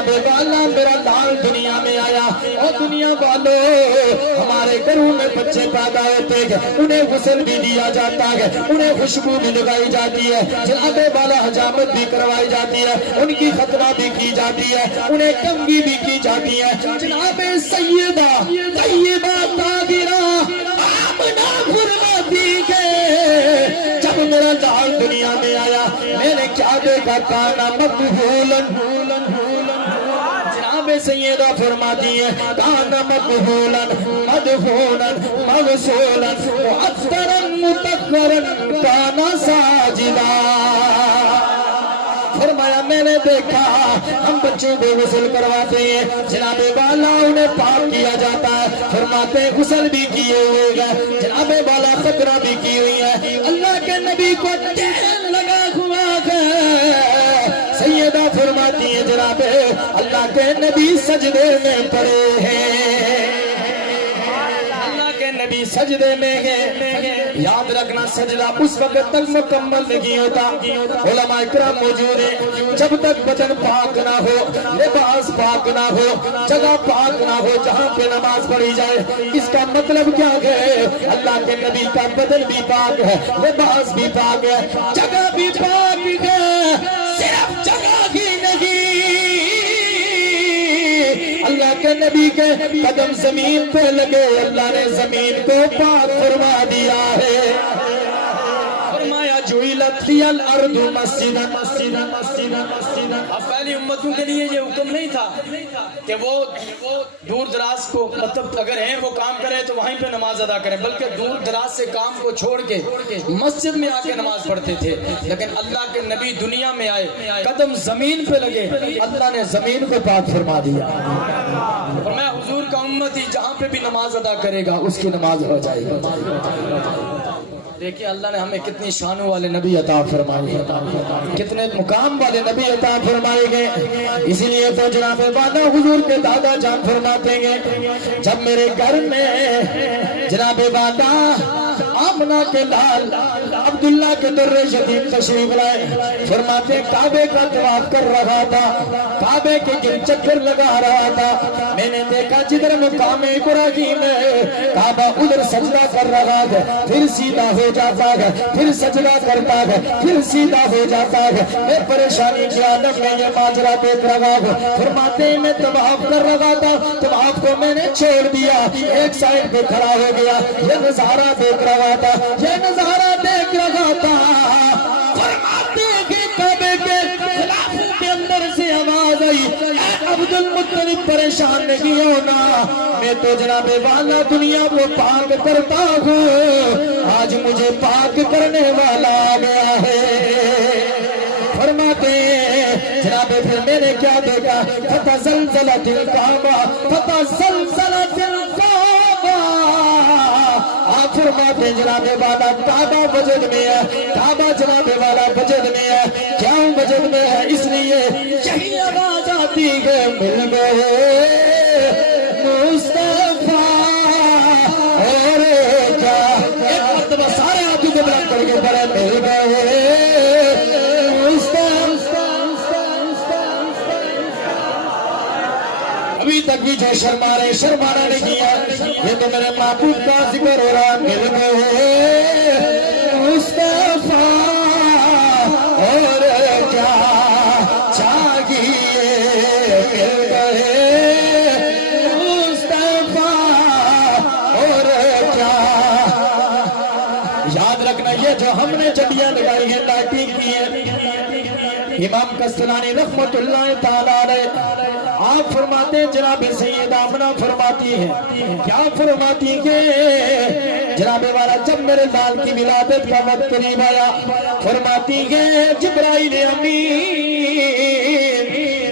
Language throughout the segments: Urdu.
جناب والا میرا لال دنیا میں آیا اور دنیا والوں ہمارے گھروں میں بچے پیدا ہوتے ہیں انہیں غسل بھی دیا جاتا ہے انہیں خوشبو بھی لگائی جاتی ہے جناب والا حجامت بھی کروائی جاتی ہے ان کی ختنہ بھی کی جاتی ہے انہیں کنگھی بھی کی جاتی ہے جناب سیدہ طیبہ طاہرہ آمنہ فرماتی ہے جب میرا لال دنیا میں آیا میں نے کیا دیکھا کانا مقبولن جناب سیدہ فرماتی ہے کانا مقبولن مدفونن مغسولن معطرن مطہرن کانا ساجدہ فرمایا میں نے دیکھا ہم بچوں کو غسل کرواتے ہیں جناب والا انہیں پاک کیا جاتا ہے فرماتے ہیں غسل بھی کیے ہوئے گئے جناب والا خطرہ بھی کی ہوئی ہے اللہ کے نبی کو چین لگا ہوا ہے سیدہ فرماتی ہے جناب اللہ کے نبی سجدے میں پڑے ہیں اللہ کے نبی سجدے میں ہیں یاد رکھنا سجدہ اس وقت تک مکمل نہیں ہوتا علماء اکرام موجود ہیں جب تک بدن پاک نہ ہو لباس پاک نہ ہو جگہ پاک نہ ہو جہاں پہ نماز پڑھی جائے اس کا مطلب کیا ہے اللہ کے نبی کا بدن بھی پاک ہے لباس بھی پاک ہے جگہ بھی پاک ہے صرف جگہ ہی نہیں اللہ کے نبی کے قدم زمین پہ لگے اللہ نے زمین کو پاک فرما دیا ہے فرمایا جعلت لی الارض مسجدا مسجدا مسجدا مسجدا اب پہلی امتوں کے لیے یہ حکم نہیں تھا کہ وہ دور دراز کو مطلب اگر ہیں وہ کام کرے تو وہیں پہ نماز ادا کریں بلکہ دور دراز سے کام کو چھوڑ کے مسجد میں آ کے نماز پڑھتے تھے لیکن اللہ کے نبی دنیا میں آئے قدم زمین پہ لگے اللہ نے زمین کو پاک فرما دیا فرمایا حضور کا امتی جہاں پہ بھی نماز ادا کرے گا اس کی نماز ہو جائے گی دیکھیں اللہ نے ہمیں کتنی شانوں والے نبی عطا فرمائے کتنے مقام والے نبی عطا فرمائے گئے اسی لیے تو جناب والا حضور کے دادا جان فرماتے ہیں جب میرے گھر میں جناب والا آمنہ کے لال عبداللہ کے در شدید تشریف لائے فرماتے ہیں کعبے کا طواف کر رہا تھا کعبے کے گرد چکر لگا رہا تھا میں نے دیکھا جدھر مقام ابراہیم ہے کعبہ ادھر سجدہ کر رہا ہے پھر سیدھا ہو جاتا ہے پھر سجدہ کرتا ہے پھر سیدھا ہو جاتا ہے میں پریشانی کے عالم میں یہ ماجرا دیکھ رہا ہوں فرماتے ہیں میں طواف کر رہا تھا طواف کو میں نے چھوڑ دیا ایک سائڈ پہ کھڑا ہو گیا یہ نظارہ دیکھ رہا تھا یہ نظارہ دیکھ رہا تھا فرماتے ہیں کہ کعبے کے خلاف کے اندر سے آواز آئی اے عبد المطلب پریشان نہیں ہونا میں تو جناب والا دنیا کو پاک کرتا ہوں آج مجھے پاک کرنے والا آ گیا ہے فرماتے ہیں جناب پھر میں نے کیا دیکھا فتزلزلت الکعبہ فتزلزلت الکعبہ آپ فرماتے ہیں جناب والا کعبہ وجد میں ہے کعبہ جناب والا وجد میں ہے کیوں وجد میں ہے اس لیے یہی آواز آتی ہے مل گئے مصطفیٰ اور کیا ایک مرتبہ سارے آدھو کو بلند کر کے بڑے مل گئے ابھی تک بھی جو شرمانا نہیں کیا یہ تو میرے محبوب کا ذکر ہو رہا مل گئے مصطفیٰ اور کیا چاہیے مل گئے مصطفیٰ اور کیا یاد رکھنا یہ جو ہم نے چڑیاں لگائی ہیں لائٹنگ کی ہے امام کستلانی رحمت اللہ تعالیٰ علیہ آپ فرماتے ہیں جناب سیدہ آمنہ فرماتی ہیں کیا فرماتی ہیں جناب والا جب میرے لال کی ولادت کا وقت قریب آیا فرماتی ہیں جبرائیل امین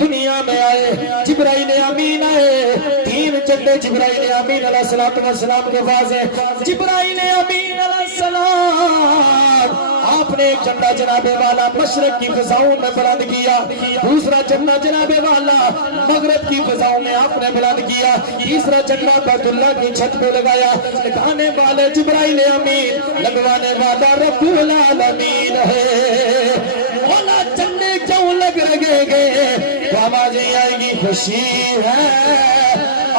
دنیا میں آئے جبرائیل امین آئے تین جنڈے جبرائیل امین علیہ السلام کے پاس ہے جبرائیل امین علیہ السلام آپ نے ایک جھنڈا جناب والا مشرق کی فضاؤں میں بلند کیا دوسرا جھنڈا جناب والا مغرب کی فضاؤں میں آپ نے بلند کیا تیسرا جھنڈا بیت اللہ کی چھت پہ لگایا لگانے والے جبرائیل امین لگوانے والا رب العالمین ہے مولا جھنڈے کیوں لگ رہے گئے آوازیں آئے گی خوشی ہے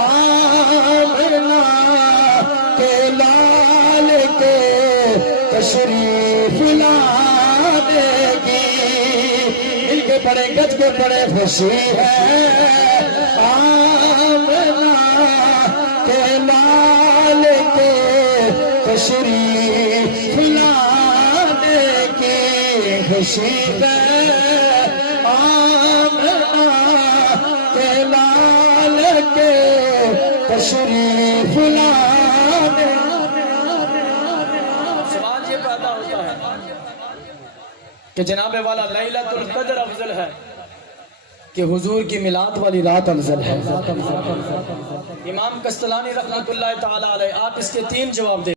آمنہ کے لال کے تشریف لانے کی مل کے پڑھے گج کے پڑھے خوشی ہے آمنہ کے لال کے تشریف لانے کی خوشی ہے آمنہ کے لال کے تشریف لانے سوال یہ پیدا ہوتا ہے کہ جناب والا لیلۃ القدر افضل ہے کہ حضور کی میلاد والی رات افضل ہے؟ امام قسطلانی رحمۃ اللہ تعالی علیہ، آپ اس کے 3 جواب دیں۔